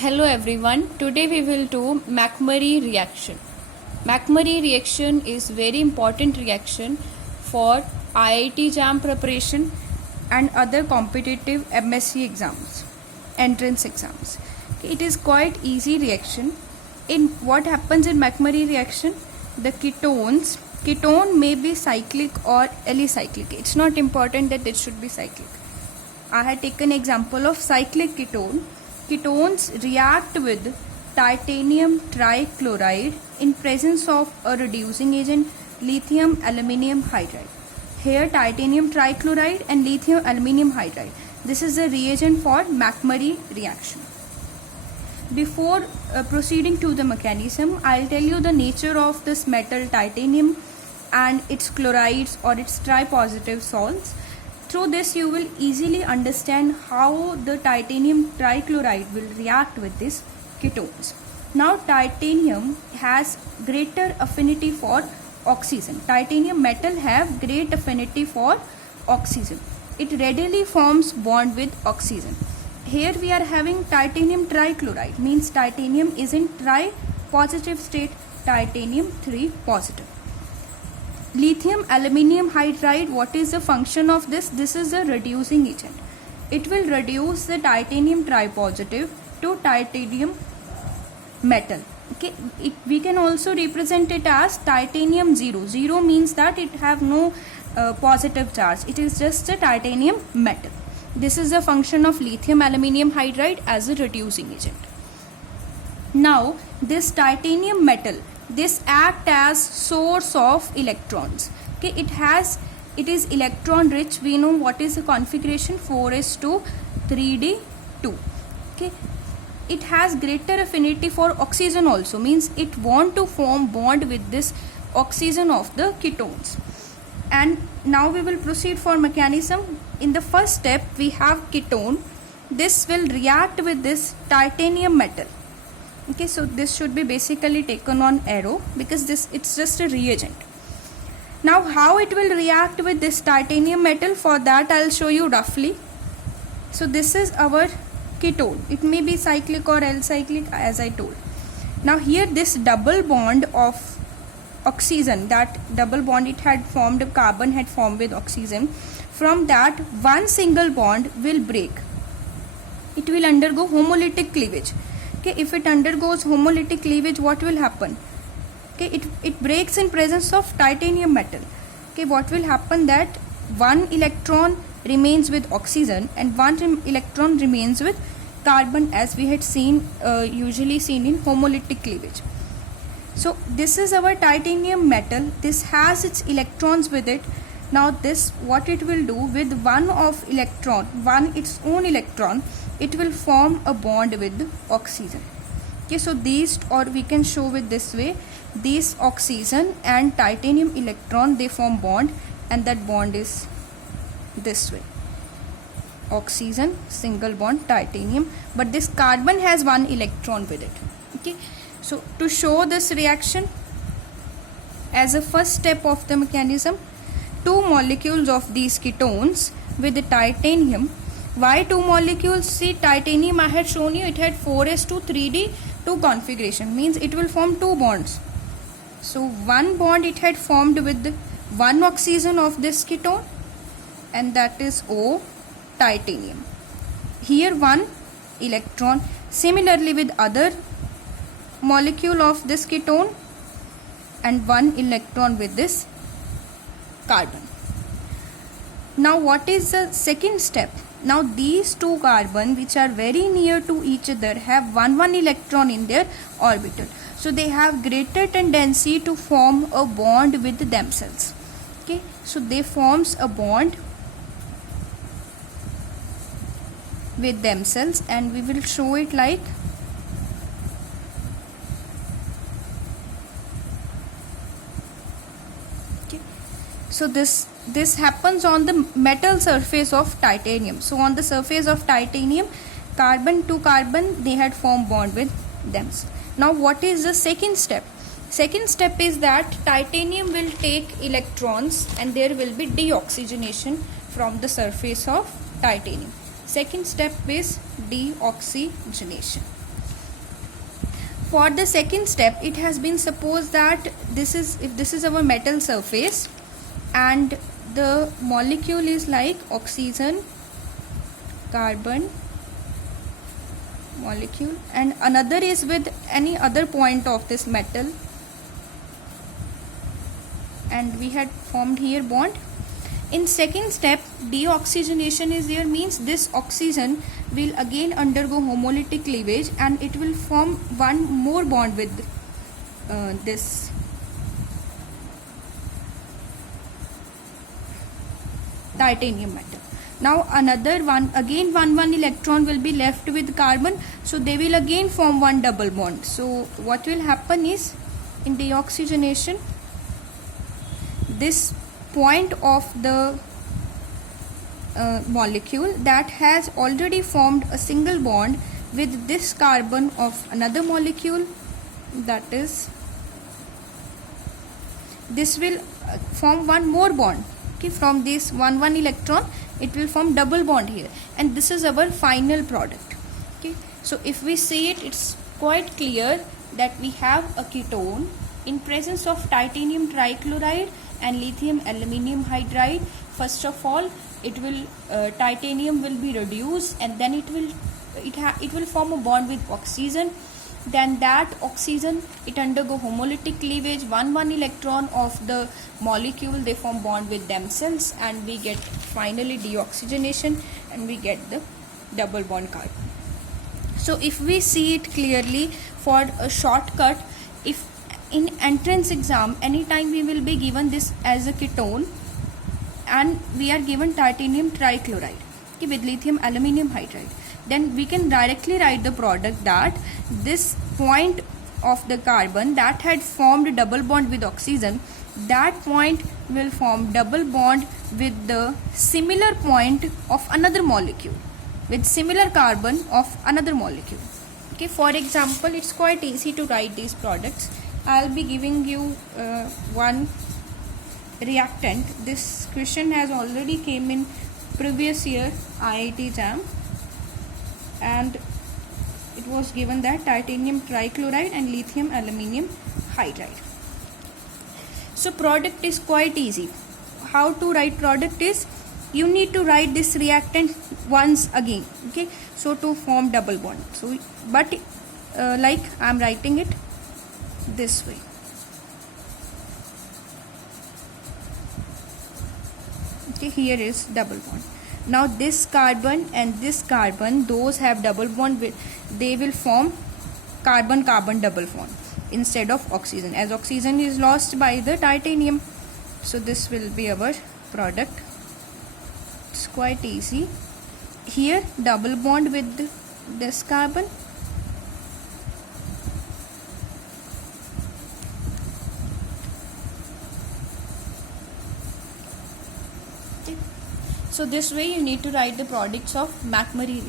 Hello everyone, today we will do McMurray reaction. McMurray reaction is very important reaction for IIT JAM preparation and other competitive MSc exams, entrance exams. It is quite easy reaction. In what happens in McMurray reaction, the ketone may be cyclic or alicyclic. It's not important that it should be cyclic. I had taken example of cyclic ketone. Ketones react with titanium trichloride in presence of a reducing agent, lithium aluminium hydride. Here titanium trichloride and lithium aluminium hydride. This is the reagent for McMurray reaction. Before proceeding to the mechanism, I'll tell you the nature of this metal titanium and its chlorides or its tripositive salts. Through this you will easily understand how the titanium trichloride will react with these ketones. Now titanium has greater affinity for oxygen. Titanium metal have great affinity for oxygen. It readily forms bond with oxygen. Here we are having titanium trichloride, means titanium is in tri-positive state, titanium 3 positive. Lithium aluminium hydride, what is the function of this? This is a reducing agent. It will reduce the titanium tripositive to titanium metal. Okay, we can also represent it as titanium 0. 0 means that it have no positive charge. It is just a titanium metal. This is the function of lithium aluminium hydride as a reducing agent. Now this titanium metal, this act as source of electrons. Okay, it is electron rich. We know what is the configuration, 4s2 3d2. Okay, it has greater affinity for oxygen also, means it want to form bond with this oxygen of the ketones. And now we will proceed for mechanism. In the first step we have ketone. This will react with this titanium metal. Okay, so this should be basically taken on arrow because it's just a reagent. Now how it will react with this titanium metal, for that I'll show you roughly. So this is our ketone. It may be cyclic or alicyclic as I told. Now here this double bond of oxygen, that double bond it had formed, carbon had formed with oxygen. From that one single bond will break. It will undergo homolytic cleavage. Okay, if it undergoes homolytic cleavage, what will happen? Okay, it breaks in presence of titanium metal. Okay, what will happen, that one electron remains with oxygen and one electron remains with carbon, as we had seen usually seen in homolytic cleavage. So this is our titanium metal. This has its electrons with it. Now this, what it will do with its own electron, it will form a bond with oxygen. Okay, so these, or we can show it this way, these oxygen and titanium electron, they form bond, and that bond is this way, oxygen single bond titanium, but this carbon has one electron with it. Okay, so to show this reaction, as a first step of the mechanism, two molecules of these ketones with the titanium. Why two molecules? See, titanium I had shown you, it had 4s2 3d2 configuration, means it will form two bonds. So one bond it had formed with one oxygen of this ketone, and that is O, titanium. Here one electron. Similarly with other molecule of this ketone, and one electron with this carbon. Now what is the second step? Now these two carbon, which are very near to each other, have one electron in their orbital. So they have greater tendency to form a bond with themselves. Okay, so they forms a bond with themselves, and we will show it like so this happens on the metal surface of titanium. So on the surface of titanium, carbon to carbon, they had formed bond with themselves. Now what is the second step? Second step is that titanium will take electrons and there will be deoxygenation from the surface of titanium. Second step is deoxygenation. For the second step, it has been supposed that if this is our metal surface and the molecule is like oxygen, carbon molecule, and another is with any other point of this metal, and we had formed here bond. In second step, deoxygenation is there, means this oxygen will again undergo homolytic cleavage and it will form one more bond with this titanium metal. Now another one, again one electron will be left with carbon, so they will again form one double bond. So what will happen is, in deoxygenation, this point of the molecule that has already formed a single bond with this carbon of another molecule, that is, this will form one more bond. Okay, from this one electron it will form double bond here, and this is our final product. Okay, so if we see it, it's quite clear that we have a ketone in presence of titanium trichloride and lithium aluminium hydride. First of all, it will titanium will be reduced, and then it will form a bond with oxygen. Then that oxygen, it undergo homolytic cleavage, one electron of the molecule, they form bond with themselves, and we get finally deoxygenation and we get the double bond carbon. So if we see it clearly, for a shortcut, if in entrance exam anytime we will be given this as a ketone and we are given titanium trichloride, okay, with lithium aluminium hydride, then we can directly write the product that this point of the carbon that had formed a double bond with oxygen, that point will form double bond with the similar point of another molecule, with similar carbon of another molecule. Okay, for example, it's quite easy to write these products. I'll be giving you one reactant. This question has already came in previous year IIT JAM, and it was given that titanium trichloride and lithium aluminium hydride. So product is quite easy. How to write product is, you need to write this reactant once again. Okay, so to form double bond. So but like I am writing it this way. Okay, here is double bond. Now this carbon and this carbon, those have double bond with, they will form carbon-carbon double bond instead of oxygen, as oxygen is lost by the titanium. So this will be our product. It's quite easy. Here double bond with this carbon, so this way you need to write the products of McMurray reaction.